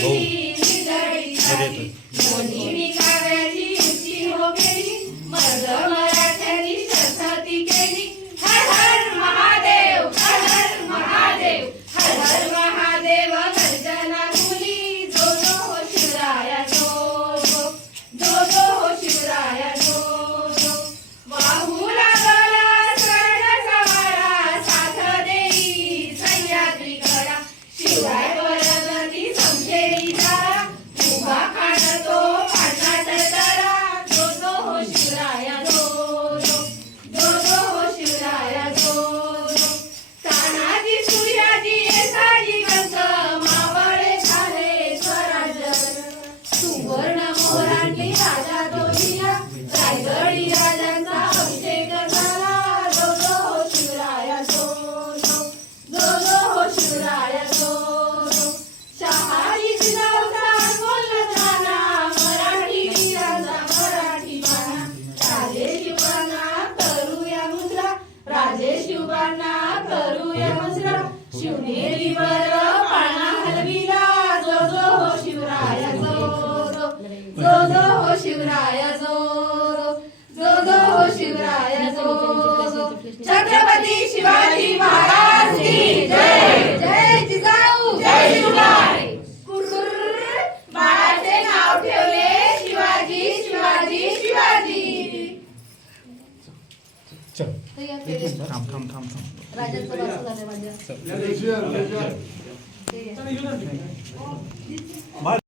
બહુ. शिवनेरी वर पाळणा हलविला. जो जो हो शिवराय जो जो. हो शिवराय जो जो हो शिवराय जो चल. थांब थांब थांब राजा